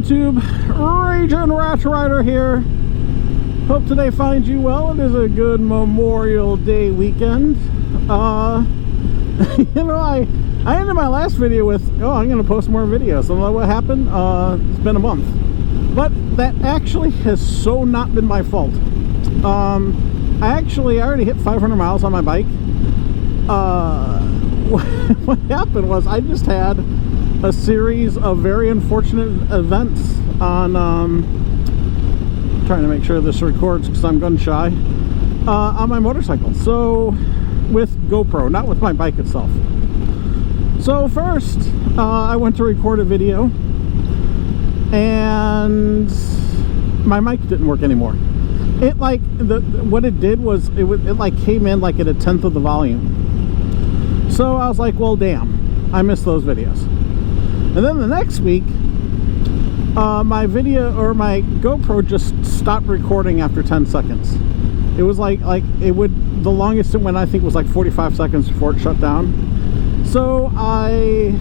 YouTube? Raging Ratch Rider here. Hope today finds you well. It is a good Memorial Day weekend. You know, I ended my last video with, oh, I'm going to post more videos. And what happened? It's been a month. But that actually has so not been my fault. I already hit 500 miles on my bike. What happened was I just had a series of very unfortunate events on, trying to make sure this records because I'm gun shy, on my motorcycle. So with GoPro, not with my bike itself. So first, I went to record a video and my mic didn't work anymore. It like, what it did was, it like came in like at 1/10 of the volume. So I was like, well, damn, I missed those videos. And then the next week, my GoPro just stopped recording after 10 seconds. It was like the longest it went, I think, was like 45 seconds before it shut down. So I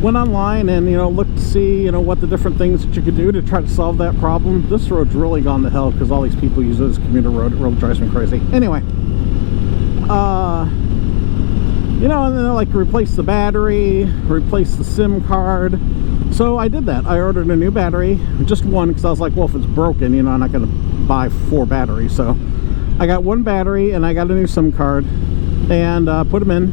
went online and, you know, looked to see, you know, what the different things that you could do to try to solve that problem. This road's really gone to hell because all these people use it as a commuter road. It really drives me crazy. Anyway, you know, and then like replace the battery, replace the SIM card. So I did that. I ordered a new battery, just one, because I was like, well, if it's broken, you know, I'm not going to buy 4 batteries. So I got 1 battery and I got a new SIM card and put them in.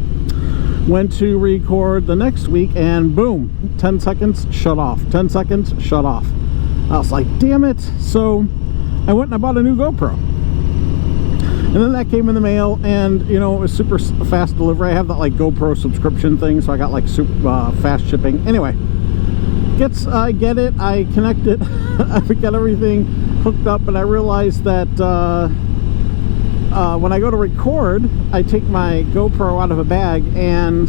Went to record the next week and boom, 10 seconds, shut off. 10 seconds, shut off. I was like, damn it. So I went and I bought a new GoPro. And then that came in the mail, and you know, it was super fast delivery. I have that like GoPro subscription thing, so I got like super fast shipping. Anyway, I get it, I connect it, I got everything hooked up, and I realized that when I go to record, I take my GoPro out of a bag, and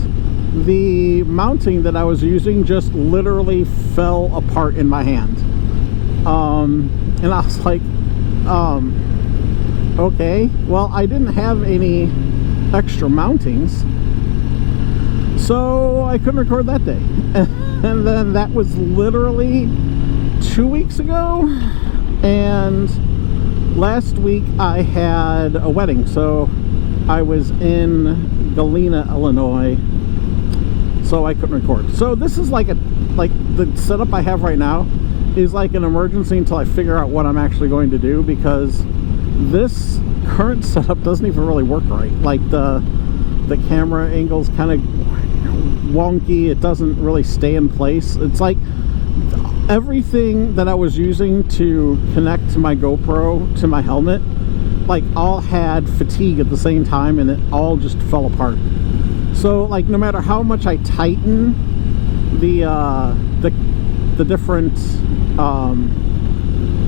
the mounting that I was using just literally fell apart in my hand. And I was like, okay, well, I didn't have any extra mountings, so I couldn't record that day. And then that was literally 2 weeks ago, and last week I had a wedding, so I was in Galena, Illinois, so I couldn't record. So this is like the setup I have right now is like an emergency until I figure out what I'm actually going to do, because this current setup doesn't even really work right. Like the camera angle's kind of wonky. It doesn't really stay in place. It's like everything that I was using to connect my GoPro to my helmet, like all had fatigue at the same time, and it all just fell apart. So like no matter how much I tighten the different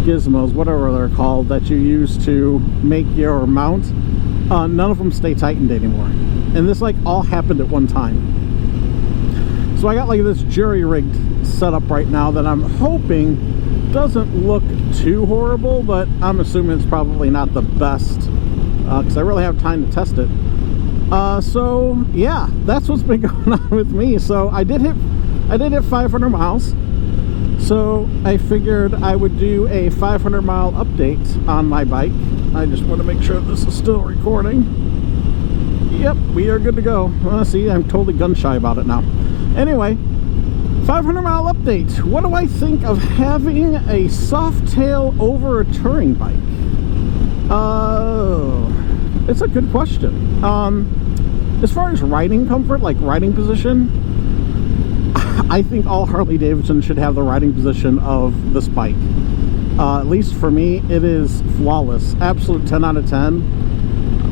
gizmos, whatever they're called, that you use to make your mount, none of them stay tightened anymore. And this like all happened at one time. So I got like this jury-rigged setup right now that I'm hoping doesn't look too horrible, but I'm assuming it's probably not the best because I really have time to test it. So yeah, that's what's been going on with me. So I did hit 500 miles. So I figured I would do a 500 mile update on my bike. I just want to make sure this is still recording. Yep, we are good to go. See, I'm totally gun shy about it now. Anyway, 500 mile update. What do I think of having a Softail over a touring bike? It's a good question. As far as riding comfort, like riding position, I think all Harley-Davidson should have the riding position of this bike. At least for me, it is flawless. Absolute 10 out of 10.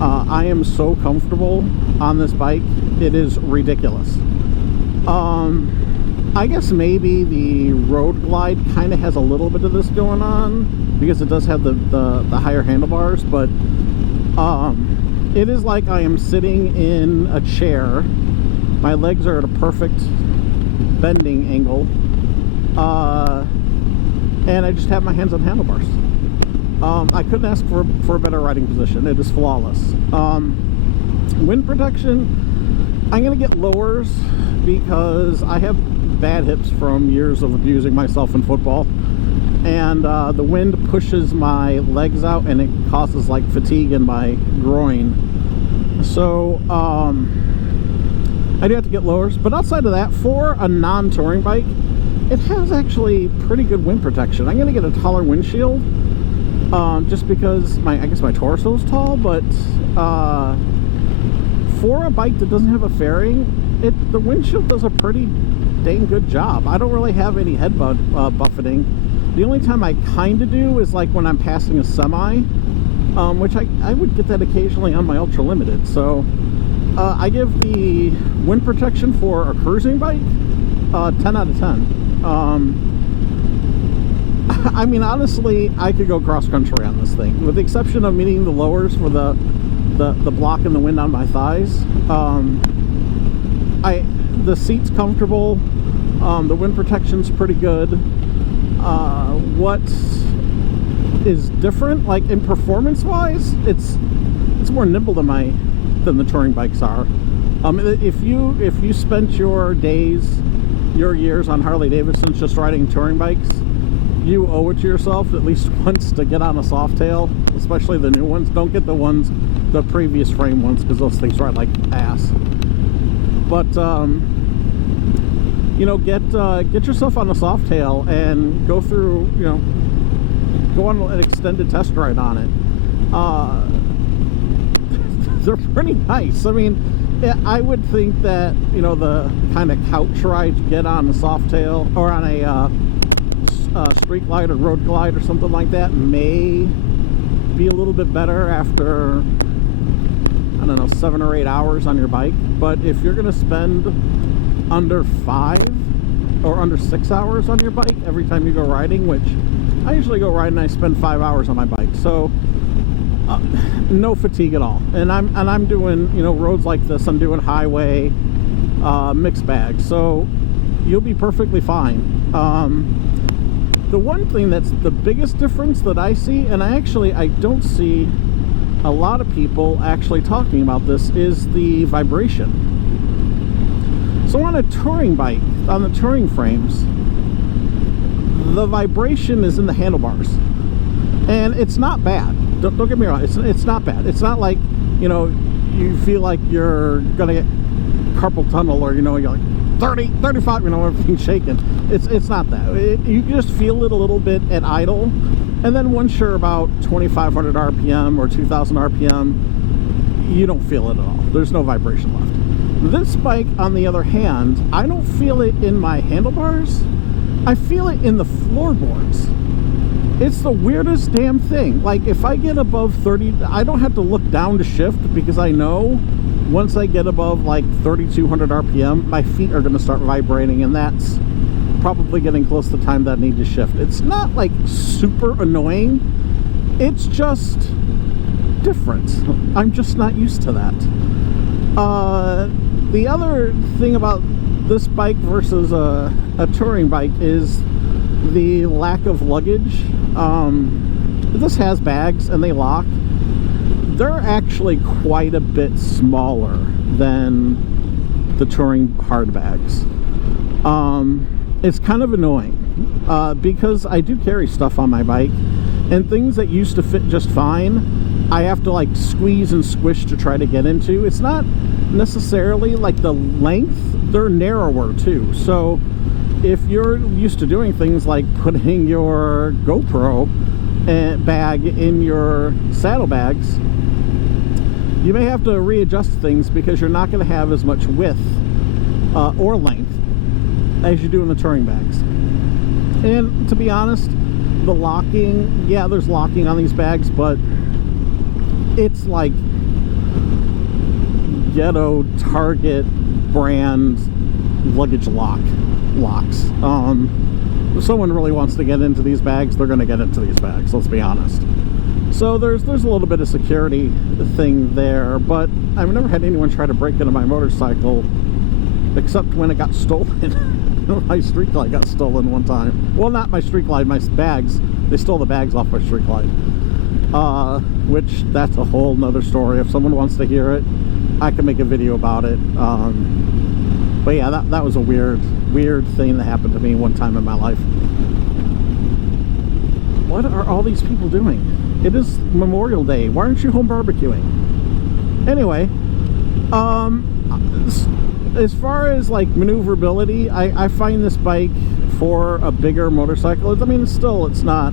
I am so comfortable on this bike. It is ridiculous. I guess maybe the Road Glide kind of has a little bit of this going on because it does have the higher handlebars, but it is like I am sitting in a chair. My legs are at a perfect bending angle, and I just have my hands on handlebars. I couldn't ask for a better riding position. It is flawless. Wind protection, I'm gonna get lowers because I have have bad hips from years of abusing myself in football, and the wind pushes my legs out and it causes like fatigue in my groin. So I do have to get lowers, but outside of that, for a non-touring bike, it has actually pretty good wind protection. I'm going to get a taller windshield just because I guess my torso is tall, but for a bike that doesn't have a fairing, the windshield does a pretty dang good job. I don't really have any head buffeting. The only time I kind of do is like when I'm passing a semi, which I would get that occasionally on my Ultra Limited. So I give the wind protection for a cruising bike 10 out of 10. I mean, honestly, I could go cross country on this thing, with the exception of meeting the lowers for the block and the wind on my thighs. The seat's comfortable. The wind protection's pretty good. What is different, like in performance-wise, it's more nimble than the touring bikes are. If you spent your years on Harley Davidsons just riding touring bikes, you owe it to yourself at least once to get on a Softail, especially the new ones. Don't get the previous frame ones, because those things ride like ass. But you know, get yourself on a Softail and go through, you know, go on an extended test ride on it. They're pretty nice. I mean, I would think that, you know, the kind of couch ride you get on a Softail or on a Street Glide or Road Glide or something like that may be a little bit better after, I don't know, 7 or 8 hours on your bike. But if you're going to spend under 5 or under 6 hours on your bike every time you go riding, which I usually go riding, I spend 5 hours on my bike, so no fatigue at all. And I'm doing, you know, roads like this, I'm doing highway mixed bag, so you'll be perfectly fine. The one thing that's the biggest difference that I see, and I don't see a lot of people actually talking about this, is the vibration. So on a touring bike, on the touring frames, the vibration is in the handlebars, and it's not bad. Don't get me wrong, it's not bad. It's not like, you know, you feel like you're gonna get carpal tunnel, or, you know, you're like 30, 35, you know, everything's shaking. It's not that. You just feel it a little bit at idle, and then once you're about 2,500 RPM or 2,000 RPM, you don't feel it at all. There's no vibration left. This bike, on the other hand, I don't feel it in my handlebars. I feel it in the floorboards. It's the weirdest damn thing. Like, if I get above 30, I don't have to look down to shift, because I know once I get above like 3,200 RPM, my feet are going to start vibrating, and that's probably getting close to the time that I need to shift. It's not like super annoying. It's just different. I'm just not used to that. The other thing about this bike versus a touring bike is the lack of luggage. This has bags and they lock. They're actually quite a bit smaller than the touring hard bags. It's kind of annoying because I do carry stuff on my bike, and things that used to fit just fine, I have to like squeeze and squish to try to get into. It's not necessarily like the length, they're narrower too. So if you're used to doing things like putting your GoPro bag in your saddlebags, you may have to readjust things because you're not going to have as much width or length as you do in the touring bags. And to be honest, the locking, yeah, there's locking on these bags, but it's like ghetto Target brand luggage locks. If someone really wants to get into these bags, they're going to get into these bags, let's be honest. So there's a little bit of security thing there, but I've never had anyone try to break into my motorcycle except when it got stolen. My Street Glide got stolen one time. Well, not my Street Glide, my bags. They stole the bags off my Street Glide. Which, that's a whole nother story. If someone wants to hear it, I can make a video about it. But yeah, that was a weird thing that happened to me one time in my life. What are all these people doing? It is Memorial Day. Why aren't you home barbecuing? Anyway, as far as like maneuverability, I find this bike for a bigger motorcycle. I mean, it's not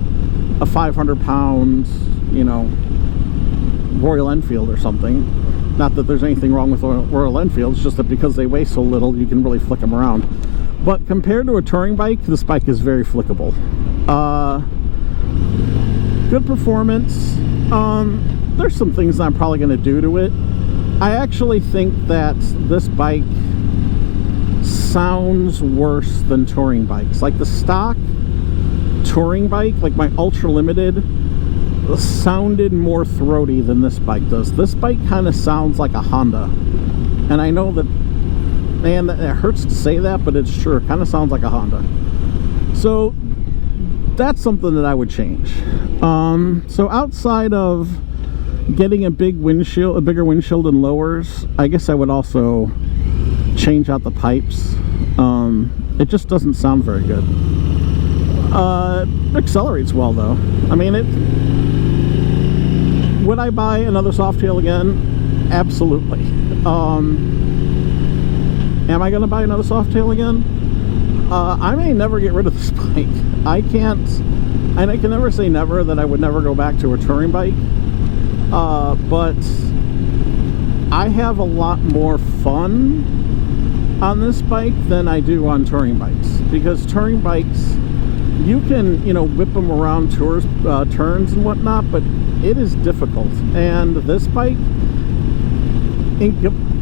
a 500-pound, you know, Royal Enfield or something. Not that there's anything wrong with Royal Enfields, just that because they weigh so little, you can really flick them around. But compared to a touring bike, this bike is very flickable. Good performance. There's some things I'm probably going to do to it. I actually think that this bike sounds worse than touring bikes. Like the stock touring bike, like my Ultra Limited, sounded more throaty than this bike does. This bike kind of sounds like a Honda, and I know that, man, it hurts to say that, but it's true. It kind of sounds like a Honda. So that's something that I would change. So outside of getting a bigger windshield and lowers, I guess I would also change out the pipes. It just doesn't sound very good. It accelerates well though. I mean, would I buy another Softail again? Absolutely. Am I going to buy another Softail again? I may never get rid of this bike. I can never say never that I would never go back to a touring bike. But I have a lot more fun on this bike than I do on touring bikes, because touring bikes, you can, you know, whip them around turns and whatnot, but it is difficult. And this bike,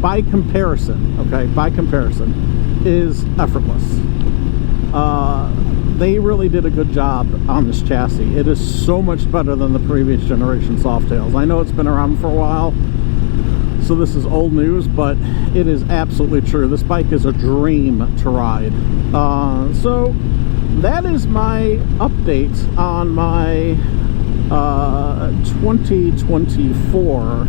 by comparison, is effortless. They really did a good job on this chassis. It is so much better than the previous generation Softails. I know it's been around for a while, so this is old news, but it is absolutely true. This bike is a dream to ride. So that is my update on my 2024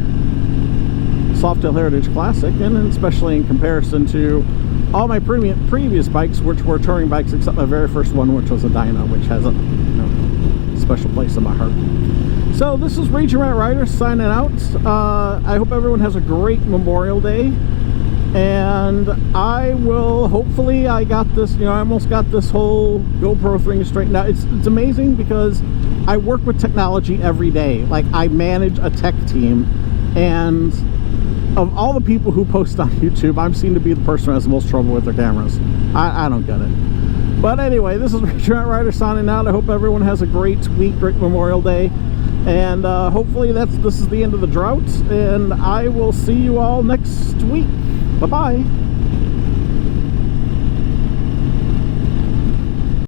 Softail Heritage Classic, and especially in comparison to all my previous bikes, which were touring bikes, except my very first one, which was a Dyna, which has a, you know, special place in my heart. So this is Raging Rat Rider signing out. I hope everyone has a great Memorial Day, and I will, hopefully, I got this, you know, I almost got this whole GoPro thing straightened out. It's amazing because I work with technology every day. Like, I manage a tech team, and of all the people who post on YouTube, I seem to be the person who has the most trouble with their cameras. I don't get it. But anyway, this is Raging Rat Rider signing out. I hope everyone has a great week, great Memorial Day. And hopefully this is the end of the drought. And I will see you all next week. Bye-bye.